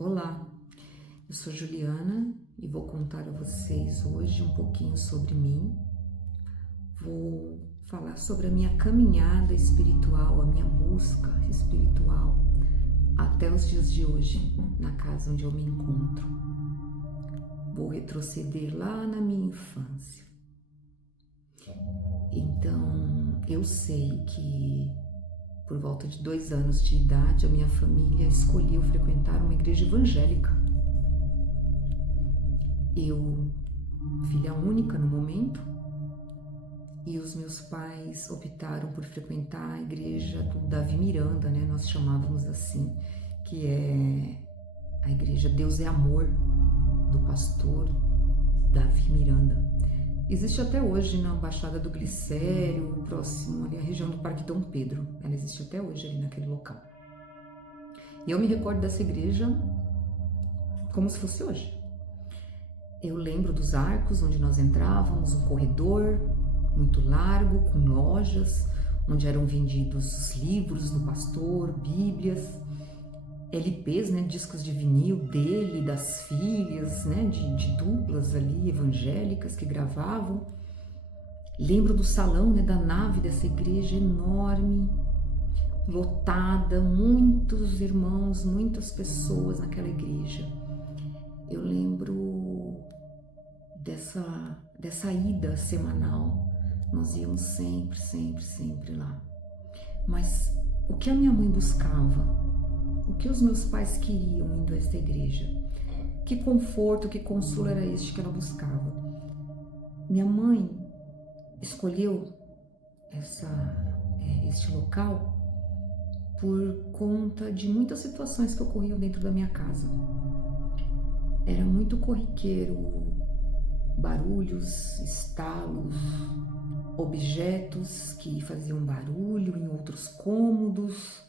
Olá, eu sou Juliana e vou contar a vocês hoje um pouquinho sobre mim. Vou falar sobre a minha caminhada espiritual, a minha busca espiritual até os dias de hoje, na casa onde eu me encontro. Vou retroceder lá na minha infância. Então, eu sei que por volta de 2 anos de idade, a minha família escolheu frequentar uma igreja evangélica. Eu, filha única no momento, e os meus pais optaram por frequentar a igreja do Davi Miranda, né? Nós chamávamos assim, que é a igreja Deus é Amor, do pastor Davi Miranda. Existe até hoje na Baixada do Glicério, próximo ali à região do Parque Dom Pedro. Ela existe até hoje ali naquele local. E eu me recordo dessa igreja como se fosse hoje. Eu lembro dos arcos onde nós entrávamos, um corredor muito largo, com lojas, onde eram vendidos os livros do pastor, bíblias, LPs, né, discos de vinil dele, das filhas, né, de duplas ali, evangélicas que gravavam. Lembro do salão, né, da nave dessa igreja enorme, lotada, muitos irmãos, muitas pessoas naquela igreja. Eu lembro dessa ida semanal, nós íamos sempre lá. Mas o que a minha mãe buscava? O que os meus pais queriam indo a esta igreja? Que conforto, que consolo era este que ela buscava? Minha mãe escolheu este local por conta de muitas situações que ocorriam dentro da minha casa. Era muito corriqueiro, barulhos, estalos, objetos que faziam barulho em outros cômodos,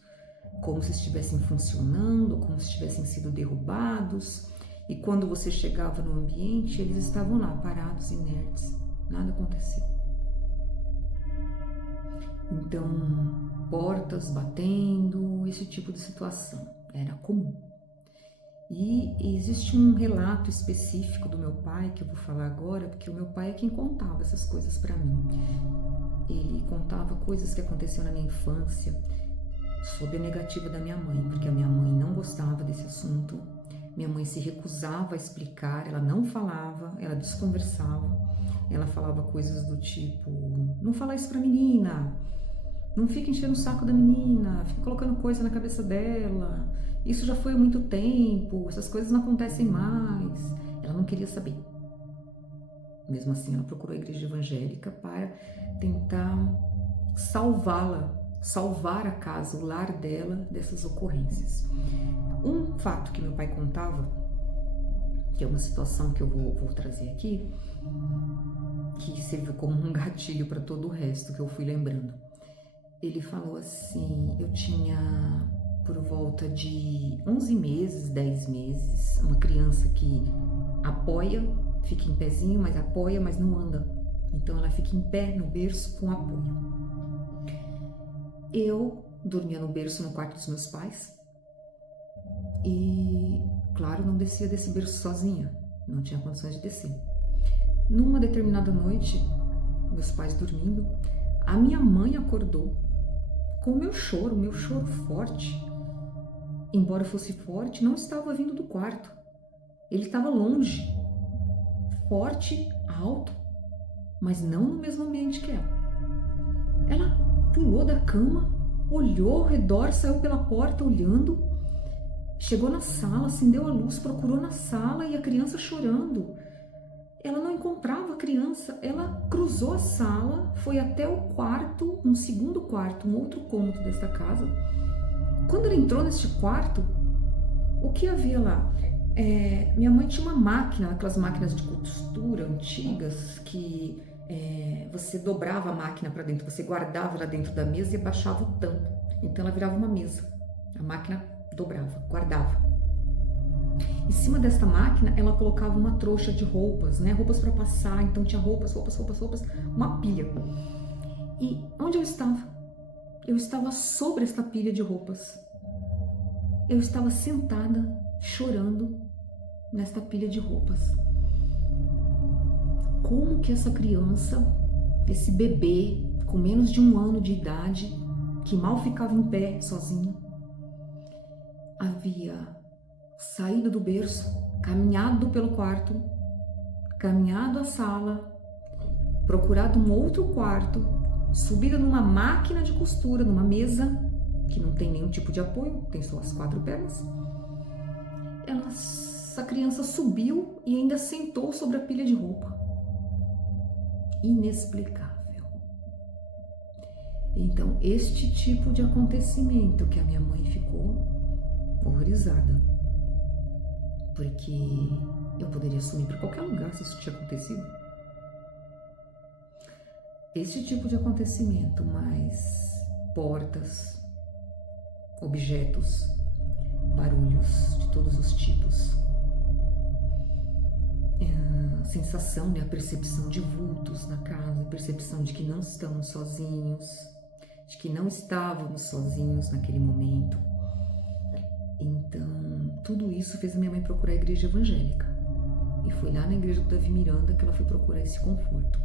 como se estivessem funcionando, como se estivessem sido derrubados, e quando você chegava no ambiente, eles estavam lá, parados, inertes, nada aconteceu. Então, portas batendo, esse tipo de situação era comum. E existe um relato específico do meu pai, que eu vou falar agora, porque o meu pai é quem contava essas coisas para mim. Ele contava coisas que aconteceram na minha infância, sob a negativa da minha mãe, porque a minha mãe não gostava desse assunto, minha mãe se recusava a explicar, ela não falava, ela desconversava, ela falava coisas do tipo, não fala isso pra menina, não fica enchendo o saco da menina, fica colocando coisa na cabeça dela, isso já foi há muito tempo, essas coisas não acontecem mais. Ela não queria saber. Mesmo assim, ela procurou a igreja evangélica para tentar salvar a casa, o lar dela, dessas ocorrências. Um fato que meu pai contava, que é uma situação que eu vou trazer aqui, que serviu como um gatilho para todo o resto que eu fui lembrando. Ele falou assim, eu tinha por volta de 11 meses, 10 meses, uma criança que apoia, fica em pezinho, mas apoia, mas não anda. Então ela fica em pé no berço com apoio. Eu dormia no berço no quarto dos meus pais e, claro, não descia desse berço sozinha, não tinha condições de descer. Numa determinada noite, meus pais dormindo, a minha mãe acordou com o meu choro forte. Embora fosse forte, não estava vindo do quarto, ele estava longe, forte, alto, mas não no mesmo ambiente que ela. Ela pulou da cama, olhou ao redor, saiu pela porta olhando, chegou na sala, acendeu a luz, procurou na sala e a criança chorando. Ela não encontrava a criança, ela cruzou a sala, foi até o quarto, um segundo quarto, um outro cômodo desta casa. Quando ela entrou neste quarto, o que havia lá? Minha mãe tinha uma máquina, aquelas máquinas de costura antigas que você dobrava a máquina para dentro, você guardava ela dentro da mesa e abaixava o tampo. Então ela virava uma mesa. A máquina dobrava, guardava. Em cima desta máquina, ela colocava uma trouxa de roupas, né? Roupas para passar, então tinha roupas, uma pilha. E onde eu estava? Eu estava sobre esta pilha de roupas. eu estava sentada, chorando, nesta pilha de roupas. Como que essa criança, esse bebê com menos de 1 ano de idade, que mal ficava em pé sozinho, havia saído do berço, caminhado pelo quarto, caminhado à sala, procurado um outro quarto, subido numa máquina de costura, numa mesa que não tem nenhum tipo de apoio, tem só as 4 pernas. Essa criança subiu e ainda sentou sobre a pilha de roupa. Inexplicável. Então, este tipo de acontecimento que a minha mãe ficou horrorizada, porque eu poderia sumir para qualquer lugar se isso tinha acontecido. Esse tipo de acontecimento, mais portas, objetos, barulhos de todos os tipos, a sensação, a percepção de vultos na casa, a percepção de que não estamos sozinhos, de que não estávamos sozinhos naquele momento. Então, tudo isso fez a minha mãe procurar a igreja evangélica. E foi lá na igreja do Davi Miranda que ela foi procurar esse conforto.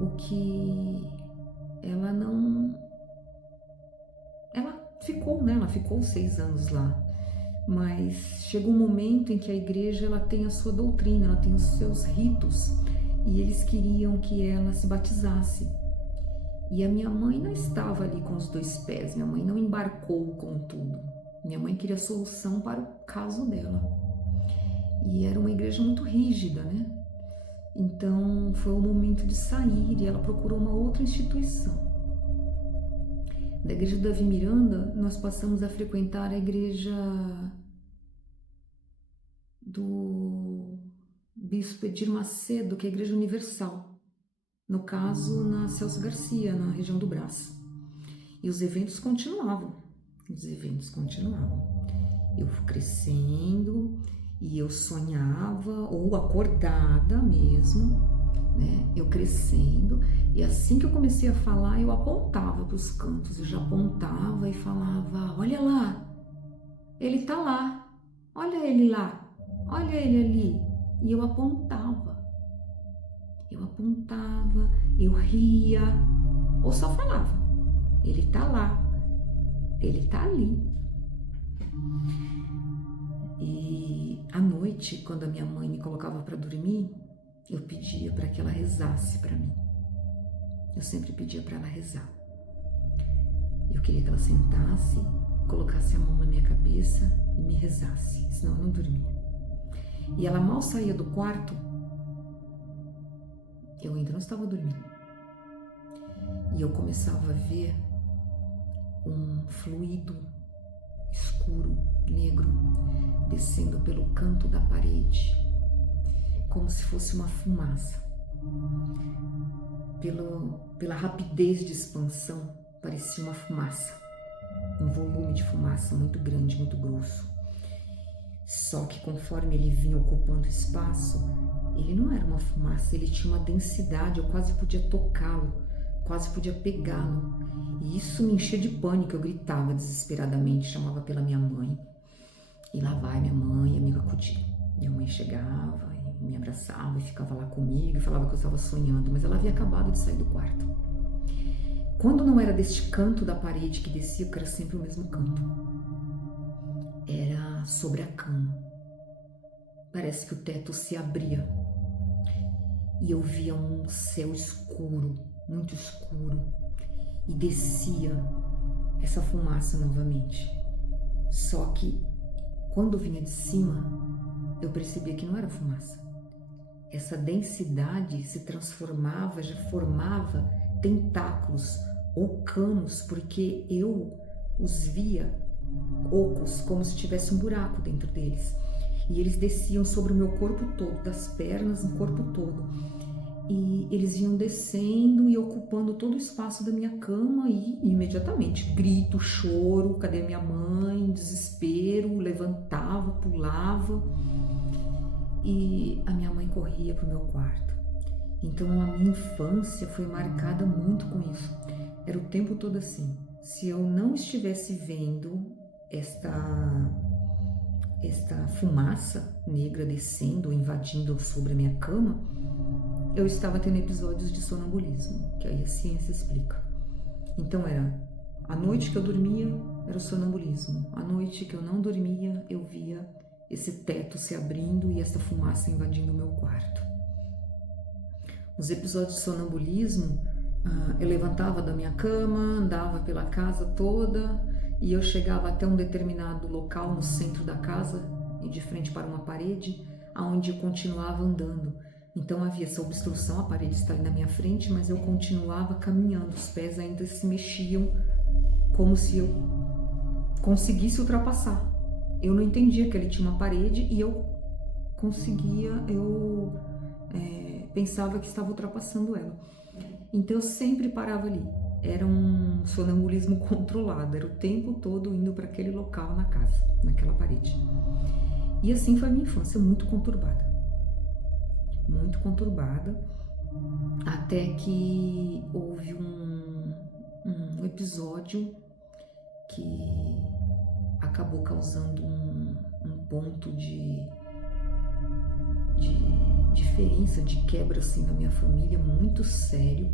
O que ela não... Ela ficou 6 anos lá. Mas chega um momento em que a igreja ela tem a sua doutrina, ela tem os seus ritos. E eles queriam que ela se batizasse. E a minha mãe não estava ali com os 2 pés, minha mãe não embarcou com tudo. Minha mãe queria solução para o caso dela. E era uma igreja muito rígida, né? Então foi o momento de sair e ela procurou uma outra instituição. Da igreja do Davi Miranda, nós passamos a frequentar a igreja do Bispo Edir Macedo, que é a Igreja Universal. No caso, na Celso Garcia, na região do Brás. E os eventos continuavam. Eu fui crescendo e eu sonhava, ou acordada mesmo, né? Eu crescendo. E assim que eu comecei a falar, eu apontava para os cantos. Eu já apontava e falava, olha lá, ele tá lá. Olha ele lá. Olha ele ali. E eu apontava. Eu ria, ou só falava, ele tá lá, ele tá ali. E à noite, quando a minha mãe me colocava para dormir, eu pedia para que ela rezasse para mim. Eu sempre pedia para ela rezar. Eu queria que ela sentasse, colocasse a mão na minha cabeça e me rezasse, senão eu não dormia. E ela mal saía do quarto, eu ainda não estava dormindo. E eu começava a ver um fluido escuro, negro, descendo pelo canto da parede, como se fosse uma fumaça. Pela rapidez de expansão, parecia uma fumaça, um volume de fumaça muito grande, muito grosso. Só que conforme ele vinha ocupando espaço, ele não era uma fumaça, ele tinha uma densidade, eu quase podia tocá-lo, quase podia pegá-lo. E isso me enchia de pânico, eu gritava desesperadamente, chamava pela minha mãe. E lá vai minha mãe ia me acudir. Minha mãe chegava e me abraçava e ficava lá comigo e falava que eu estava sonhando, mas ela havia acabado de sair do quarto. Quando não era deste canto da parede que descia, porque era sempre o mesmo canto, era sobre a cama. Parece que o teto se abria e eu via um céu escuro, muito escuro, e descia essa fumaça novamente. Só que quando vinha de cima, eu percebia que não era fumaça. Essa densidade se transformava, já formava tentáculos ou canos, porque eu os via ocos, como se tivesse um buraco dentro deles. E eles desciam sobre o meu corpo todo, das pernas, no corpo todo. E eles iam descendo e ocupando todo o espaço da minha cama e imediatamente grito, choro, cadê minha mãe, desespero, levantava, pulava. E a minha mãe corria para o meu quarto. Então a minha infância foi marcada muito com isso. Era o tempo todo assim, se eu não estivesse vendo esta fumaça negra descendo, invadindo sobre a minha cama, eu estava tendo episódios de sonambulismo, que aí a ciência explica. Então era a noite que eu dormia, era o sonambulismo. A noite que eu não dormia, eu via esse teto se abrindo e essa fumaça invadindo o meu quarto. Os episódios de sonambulismo, eu levantava da minha cama, andava pela casa toda e eu chegava até um determinado local no centro da casa, e de frente para uma parede, aonde eu continuava andando. Então havia essa obstrução, a parede está ali na minha frente, mas eu continuava caminhando, os pés ainda se mexiam como se eu conseguisse ultrapassar. Eu não entendia que ele tinha uma parede e eu pensava que estava ultrapassando ela. Então eu sempre parava ali. Era um sonambulismo controlado, era o tempo todo indo para aquele local na casa, naquela parede. E assim foi a minha infância, muito conturbada, até que houve um episódio que acabou causando um ponto de diferença, de quebra assim na minha família, muito sério,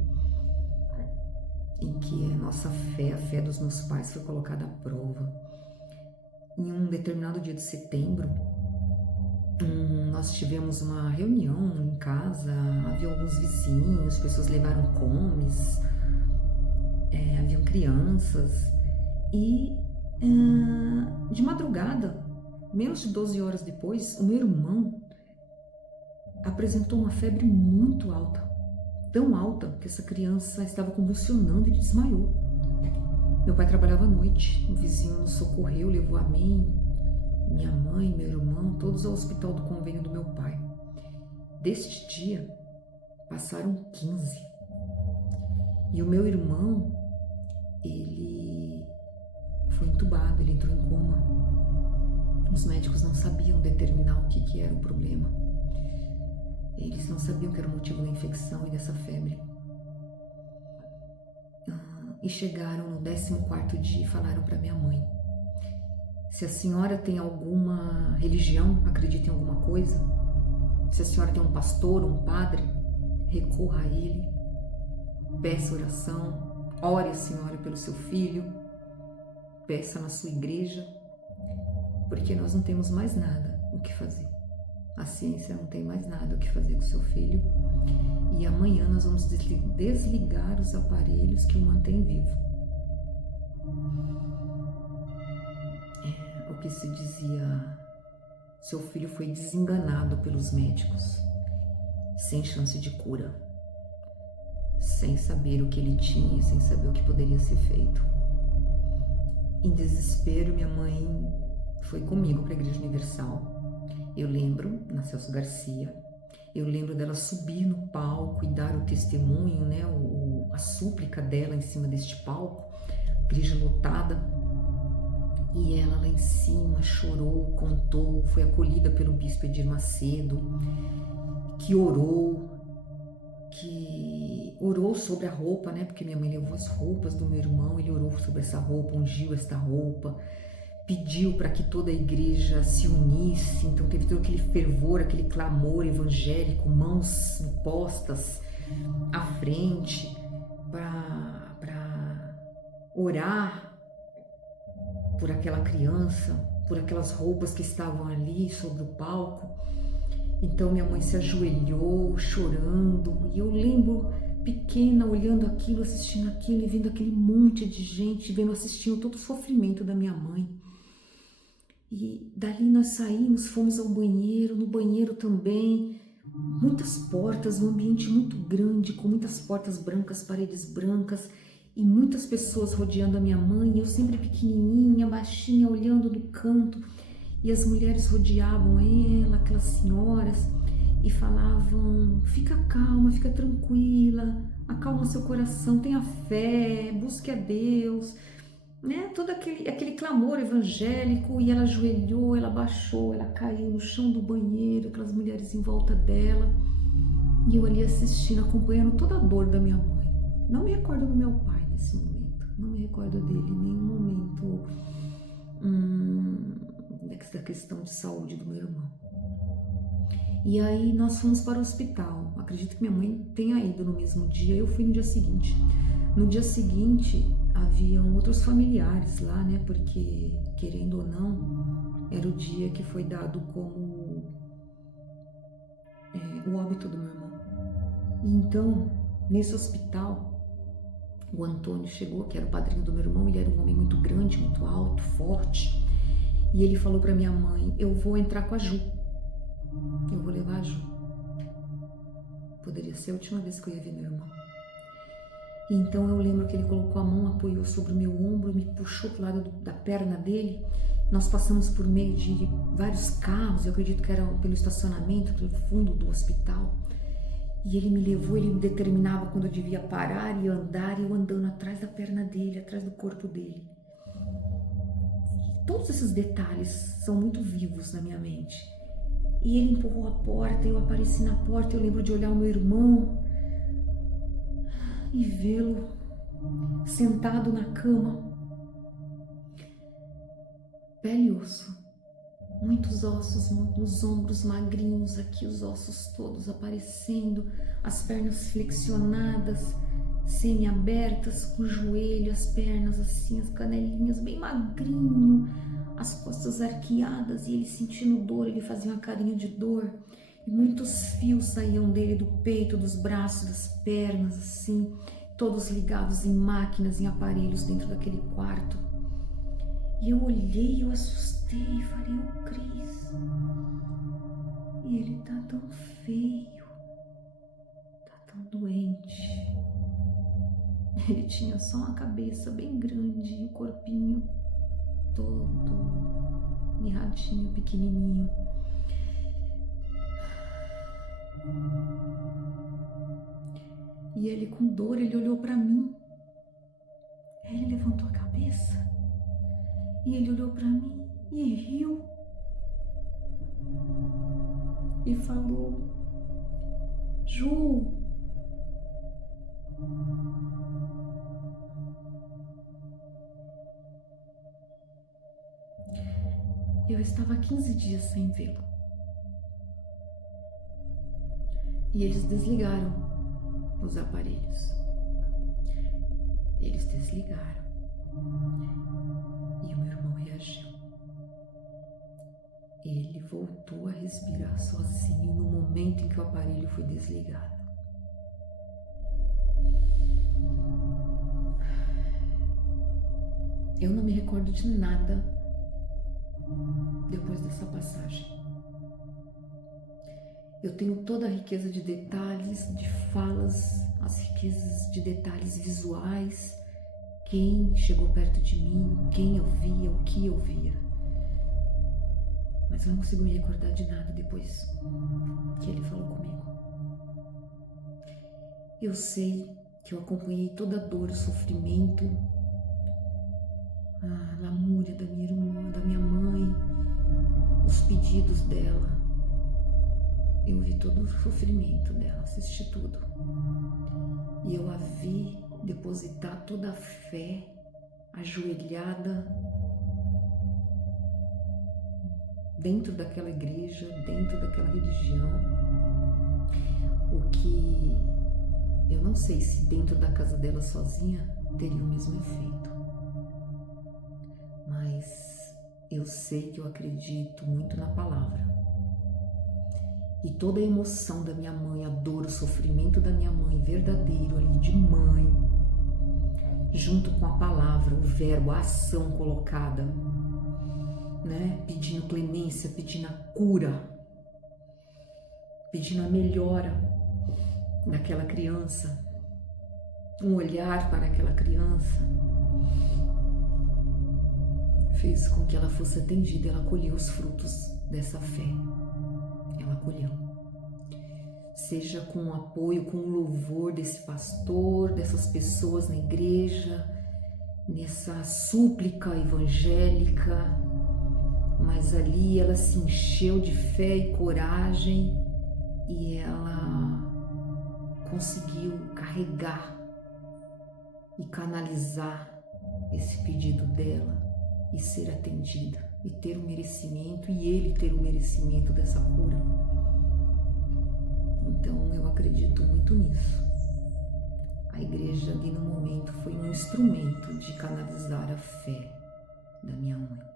em que a nossa fé, a fé dos meus pais foi colocada à prova. Em um determinado dia de setembro, nós tivemos uma reunião em casa, havia alguns vizinhos, pessoas levaram comes, haviam crianças, e de madrugada, menos de 12 horas depois, o meu irmão apresentou uma febre muito alta, tão alta que essa criança estava convulsionando e desmaiou. Meu pai trabalhava à noite, o vizinho nos socorreu, levou a mim, minha mãe, meu irmão, todos ao hospital do convênio do meu pai. Deste dia, passaram 15. E o meu irmão, ele foi entubado, ele entrou em coma. Os médicos não sabiam determinar o que era o problema. Eles não sabiam que era o motivo da infecção e dessa febre. E chegaram no 14º dia e falaram para minha mãe: se a senhora tem alguma religião, acredita em alguma coisa, se a senhora tem um pastor, um padre, recorra a ele, peça oração, ore a senhora pelo seu filho, peça na sua igreja, porque nós não temos mais nada o que fazer. A ciência não tem mais nada o que fazer com seu filho, e amanhã nós vamos desligar os aparelhos que o mantêm vivo. O que se dizia, seu filho foi desenganado pelos médicos, sem chance de cura, sem saber o que ele tinha, sem saber o que poderia ser feito. Em desespero, minha mãe foi comigo para a Igreja Universal. Eu lembro, na Celso Garcia, eu lembro dela subir no palco e dar o testemunho, né, a súplica dela em cima deste palco, igreja lotada, e ela lá em cima chorou, contou, foi acolhida pelo bispo Edir Macedo, que orou sobre a roupa, né, porque minha mãe levou as roupas do meu irmão, ele orou sobre essa roupa, ungiu esta roupa, pediu para que toda a igreja se unisse. Então teve todo aquele fervor, aquele clamor evangélico, mãos impostas à frente para orar por aquela criança, por aquelas roupas que estavam ali sobre o palco. Então minha mãe se ajoelhou, chorando, e eu lembro pequena olhando aquilo, assistindo aquilo e vendo aquele monte de gente, assistindo todo o sofrimento da minha mãe. E dali nós saímos, fomos ao banheiro, no banheiro também, muitas portas, um ambiente muito grande, com muitas portas brancas, paredes brancas, e muitas pessoas rodeando a minha mãe, eu sempre pequenininha, baixinha, olhando no canto, e as mulheres rodeavam ela, aquelas senhoras, e falavam: fica calma, fica tranquila, acalma seu coração, tenha fé, busque a Deus, né? Todo aquele clamor evangélico. E ela ajoelhou, ela baixou, ela caiu no chão do banheiro, aquelas mulheres em volta dela, e eu ali assistindo, acompanhando toda a dor da minha mãe. Não me recordo do meu pai nesse momento, não me recordo dele em nenhum momento da questão de saúde do meu irmão. E aí nós fomos para o hospital. Acredito que minha mãe tenha ido no mesmo dia, eu fui no dia seguinte. No dia seguinte, haviam outros familiares lá, né? Porque, querendo ou não, era o dia que foi dado como o óbito do meu irmão. E então, nesse hospital, o Antônio chegou, que era o padrinho do meu irmão. Ele era um homem muito grande, muito alto, forte. E ele falou para minha mãe: eu vou entrar com a Ju. Eu vou levar a Ju. Poderia ser a última vez que eu ia ver meu irmão. E então eu lembro que ele colocou a mão, apoiou sobre o meu ombro e me puxou pro lado da perna dele. Nós passamos por meio de vários carros, eu acredito que era pelo estacionamento, pelo fundo do hospital. E ele me levou, ele me determinava quando eu devia parar e andar, e eu andando atrás da perna dele, atrás do corpo dele. E todos esses detalhes são muito vivos na minha mente. E ele empurrou a porta, eu apareci na porta, eu lembro de olhar o meu irmão e vê-lo sentado na cama, pele e osso, muitos ossos nos ombros, magrinhos aqui, os ossos todos aparecendo, as pernas flexionadas, semi-abertas, com o joelho, as pernas assim, as canelinhas bem magrinho, as costas arqueadas, e ele sentindo dor, ele fazia uma carinha de dor, e muitos fios saíam dele do peito, dos braços, das pernas, assim, todos ligados em máquinas, em aparelhos dentro daquele quarto. E eu olhei, eu assustei e falei: ô Cris, e ele tá tão feio, tá tão doente. Ele tinha só uma cabeça bem grande e o corpinho todo mirradinho, pequenininho. E ele, com dor, ele olhou para mim. Ele levantou a cabeça e ele olhou para mim e riu e falou: Ju, eu estava há 15 dias sem vê-lo. E eles desligaram os aparelhos. Eles desligaram. E o meu irmão reagiu. Ele voltou a respirar sozinho no momento em que o aparelho foi desligado. Eu não me recordo de nada depois dessa passagem. Eu tenho toda a riqueza de detalhes, de falas, as riquezas de detalhes visuais, quem chegou perto de mim, quem eu via, o que eu via. Mas eu não consigo me recordar de nada depois que ele falou comigo. Eu sei que eu acompanhei toda a dor, o sofrimento, a lamúria da minha irmã, da minha mãe, os pedidos dela. Eu vi todo o sofrimento dela, assisti tudo. E eu a vi depositar toda a fé, ajoelhada, dentro daquela igreja, dentro daquela religião. O que eu não sei se dentro da casa dela sozinha teria o mesmo efeito. Mas eu sei que eu acredito muito na palavra. E toda a emoção da minha mãe, a dor, o sofrimento da minha mãe, verdadeiro ali de mãe, junto com a palavra, o verbo, a ação colocada, né? Pedindo clemência, pedindo a cura, pedindo a melhora daquela criança, um olhar para aquela criança, fez com que ela fosse atendida. Ela colheu os frutos dessa fé. Ela colheu. Seja com o apoio, com o louvor desse pastor, dessas pessoas na igreja, nessa súplica evangélica, mas ali ela se encheu de fé e coragem e ela conseguiu carregar e canalizar esse pedido dela e ser atendida e ter o merecimento e ele ter o merecimento dessa cura. Então eu acredito muito nisso. A igreja ali no momento foi um instrumento de canalizar a fé da minha mãe.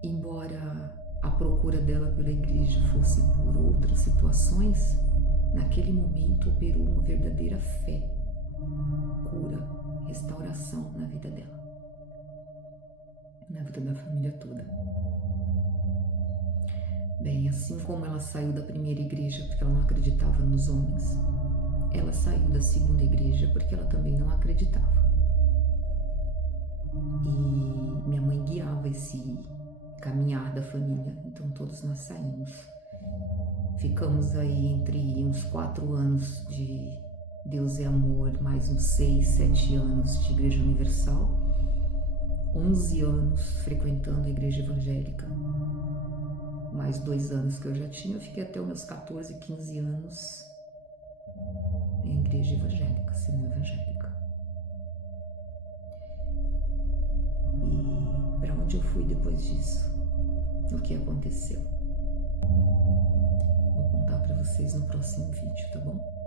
Embora a procura dela pela igreja fosse por outras situações, naquele momento operou uma verdadeira fé, cura, restauração na vida dela, na vida da família toda. Bem, assim como ela saiu da primeira igreja porque ela não acreditava nos homens, ela saiu da segunda igreja porque ela também não acreditava. E minha mãe guiava esse caminhar da família, então todos nós saímos. Ficamos aí entre uns 4 anos de Deus é Amor, mais uns 6, 7 anos de Igreja Universal, 11 anos frequentando a igreja evangélica, mais 2 anos que eu já tinha, eu fiquei até os meus 14, 15 anos em igreja evangélica, semi-evangélica. E para onde eu fui depois disso? O que aconteceu? Vou contar para vocês no próximo vídeo, tá bom?